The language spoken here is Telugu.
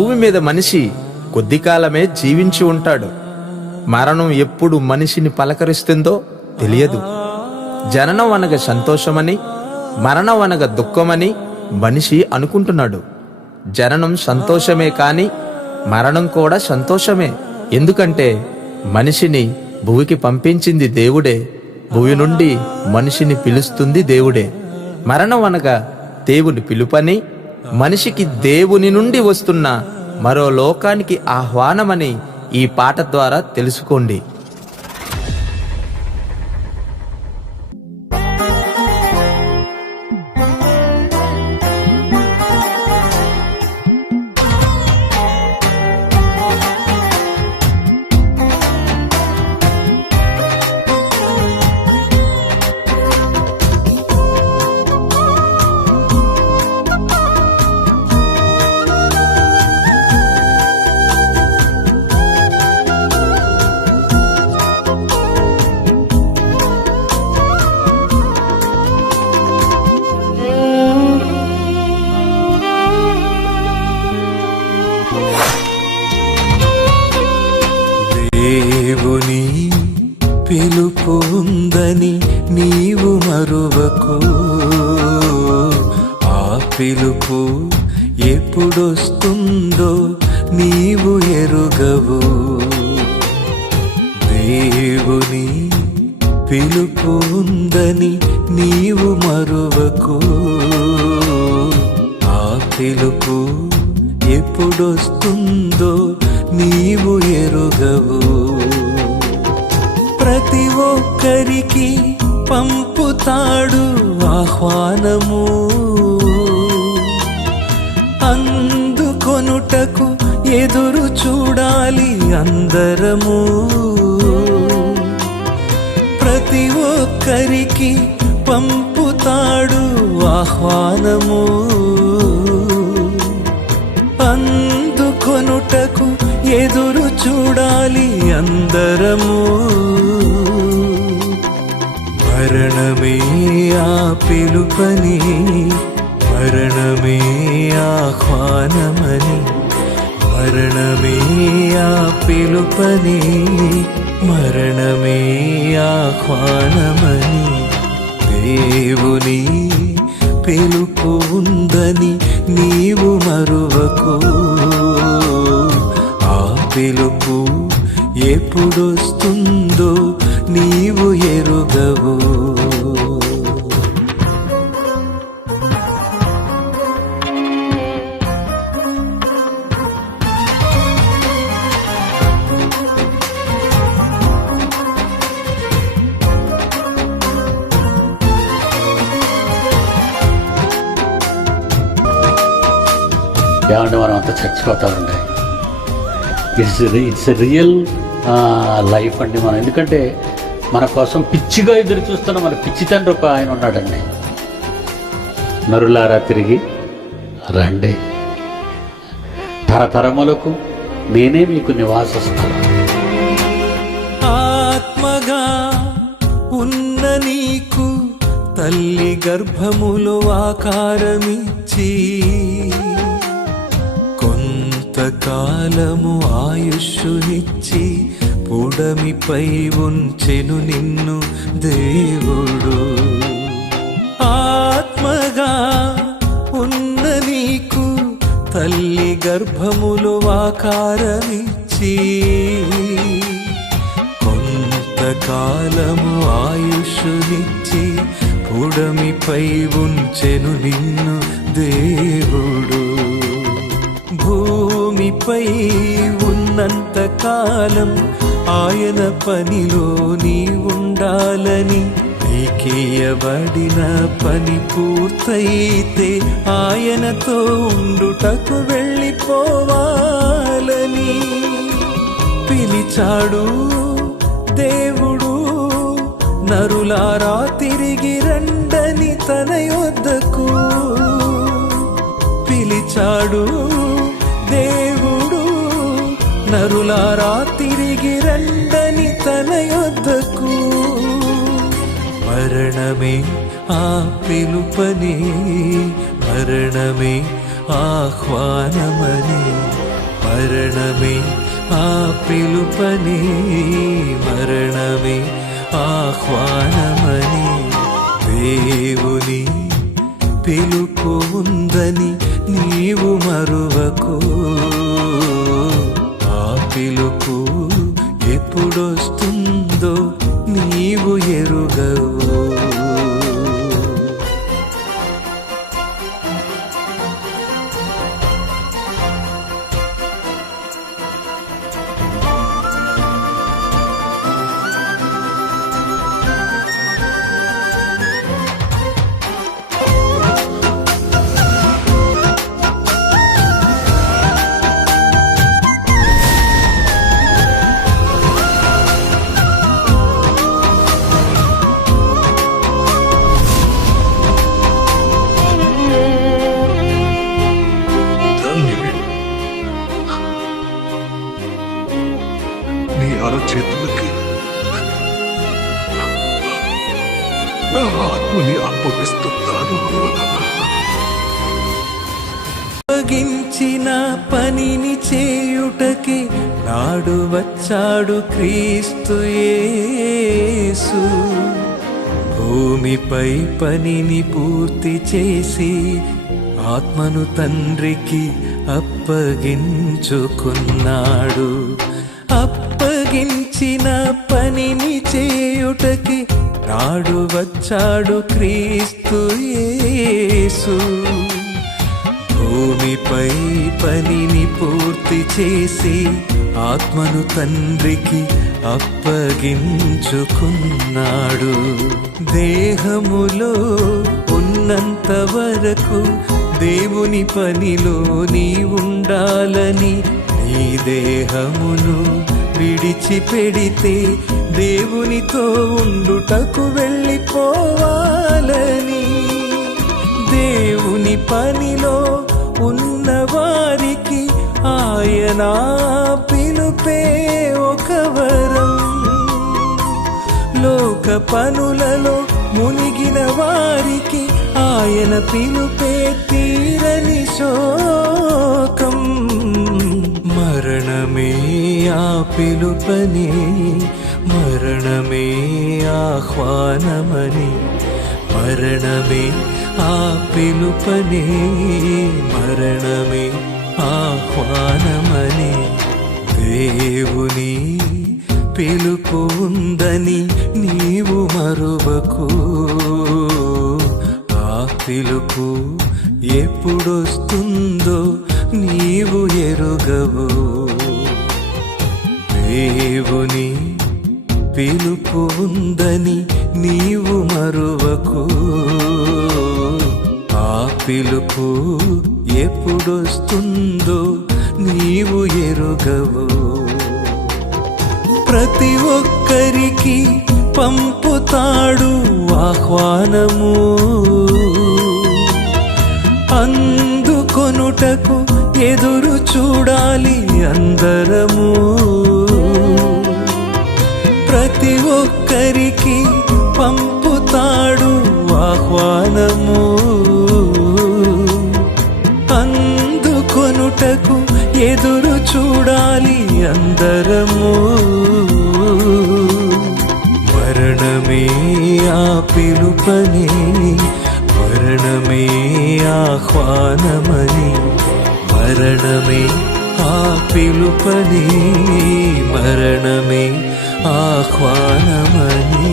భూమి మీద మనిషి కొద్ది కాలమే జీవించి ఉంటాడు. మరణం ఎప్పుడు మనిషిని పలకరిస్తుందో తెలియదు. జననం అనగా సంతోషమని, మరణం అనగా దుఃఖమని మనిషి అనుకుంటున్నాడు. జననం సంతోషమే కాని మరణం కూడా సంతోషమే. ఎందుకంటే మనిషిని భూమికి పంపించింది దేవుడే, భూమి నుండి మనిషిని పిలుస్తుంది దేవుడే. మరణం అనగా దేవుని పిలుపని, మనిషికి దేవుని నుండి వస్తున్న మరో లోకానికి ఆహ్వానమని ఈ పాట ద్వారా తెలుసుకోండి. దేవుని పిలుపు ఉందని నీవు మరువకు, ఆ పిలుపు ఎప్పుడొస్తుందో నీవు ఎరుగవు. దేవుని పిలుపు ఉందని నీవు మరువకు, ఆ పిలుపు ఎప్పుడొస్తుందో నీవు ఎరుగవు. ప్రతి ఒక్కరికి పంపుతాడు ఆహ్వానము, అందుకొనుటకు ఎదురు చూడాలి అందరము. ప్రతి ఒక్కరికి పంపుతాడు ఆహ్వానము, అందుకొనుటకు ఎదురు చూడాలి అందరము. మరణమే ఆ పిలుపని, మరణమే ఆహ్వానమని, మరణమే ఆ పిలుపని, మరణమే ఆహ్వానమని. దేవుని పిలుపు ఉందని నీవు మరువకు, ఆ పిలుపు ఎప్పుడొస్తుందో నీవు ఎరుగవు. ఏమంటే మనం అంతా చచ్చిపోతామండి. ఇట్స్ రియల్ లైఫ్ అండి. మనం ఎందుకంటే మన కోసం పిచ్చిగా ఎదురు చూస్తున్న మన పిచ్చి తండ్రి ఒక ఆయన ఉన్నాడండి. నరులారా తిరిగి రండి, తరతరములకు నేనే మీకు నివాస స్థలం. ఆత్మగా ఉన్న నీకు తల్లి గర్భములో ఆకారమిచ్చి, కొంతకాలము ఆయుష్షునిచ్చి పుడమిపై ఉంచెను నిన్ను దేవుడు. ఆత్మగా ఉన్న నీకు తల్లి గర్భములో ఆకారమిచ్చి, కొంతకాలము ఆయుష్షునిచ్చి పుడమిపై ఉంచెను నిన్ను దేవుడు. భూమిపై ఉన్నంత కాలం ఆయన పనిలో నీ ఉండాలని, నీకియబడిన పని పూర్తయితే ఆయనతో ఉండుటకు వెళ్ళిపోవాలని పిలిచాడు దేవుడు. నరులారా తిరిగి రండని తన యొద్దకు పిలిచాడు దేవుడు. నరులారా తిరిగి రండని తన యొద్దకు. మరణమే ఆ పిలుపని, మరణమే ఆహ్వానమని, మరణమే ఆ పిలుపని, మరణమే ఆహ్వానమని. దేవుని పిలుపు ఉందని నీవు మరువకు, ఆ పిలుపు ఎప్పుడొస్తుందో నీవు ఎరుగవు. నీ అరచేతులకి నా ఆత్మని అప్పగిస్తున్నాను. అప్పగించిన పనిని చేయుటకి నాడు వచ్చాడు క్రీస్తు యేసు. భూమిపై పనిని పూర్తి చేసి ఆత్మను తండ్రికి అప్పగించుకున్నాడు. అప్పగించిన పనిని చేయుటకి నాడు వచ్చాడు క్రీస్తు యేసు. భూమిపై పనిని పూర్తి చేసి ఆత్మను తండ్రికి అప్పగించుకున్నాడు. దేహములో ఉన్నంత వరకు దేవుని పనిలో నీ ఉండాలని, నీ దేహమును విడిచిపెడితే దేవునితో ఉండుటకు వెళ్ళిపోవాలని. దేవుని పనిలో ఉన్నవారికి ఆయన పిలుపే ఒక వరం. లోక పనులలో మునిగిన వారికి ఆయన పిలుపే తీరని శోకం. మరణమే ఆ పిలుపని, మరణమే ఆహ్వానమని. మరణమే ఆ పిలుపని, మరణమే ఆహ్వానమని. దేవుని పిలుపు ఉందని నీవు మరువకు, ఆ పిలుపు ఎప్పుడొస్తుందో నీవు ఎరుగవు. దేవుని పిలుపు ఉందని నీవు మరువకు, ఆ పిలుపు ఎప్పుడొస్తుందో నీవు ఎరుగవు. ప్రతి ఒక్కరికి పంపుతాడు ఆహ్వానము, అందుకొనుటకు ఎదురు చూడాలి అందరము. ప్రతి ఒక్కరికి పంపుతాడు ఆహ్వానము, అందుకొనుటకు ఎదురు చూడాలి అందరము. మరణమే ఆ పిలుపని, మరణమే ఆహ్వానమని. మరణమే ఆ పిలుపని, మరణమే ఆహ్వానమని.